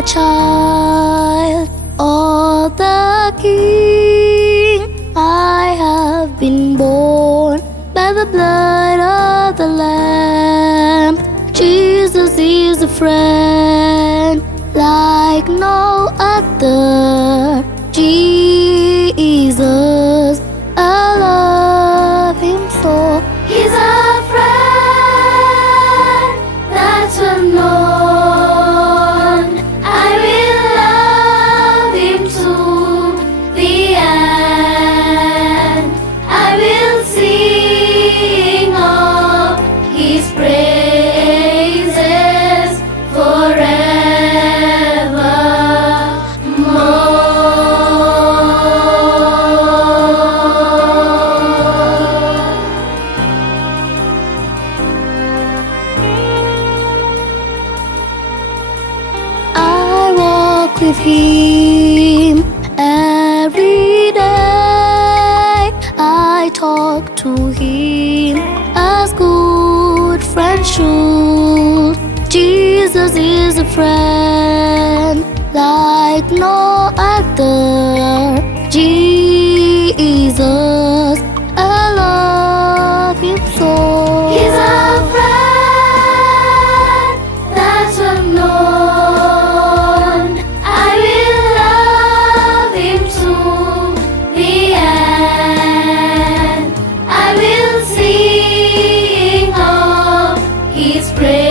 a child of the King. I have been born by the blood of the Lamb. Jesus is a friend like no other. Jesus, I love him so. He's a friend that's unknown. I will love him to the end. I will sing of his praises with him every day. I talk to him as good friends should. Jesus is a friend like no other. Jesus, I love him so. He's a friend that's unknown. Praise.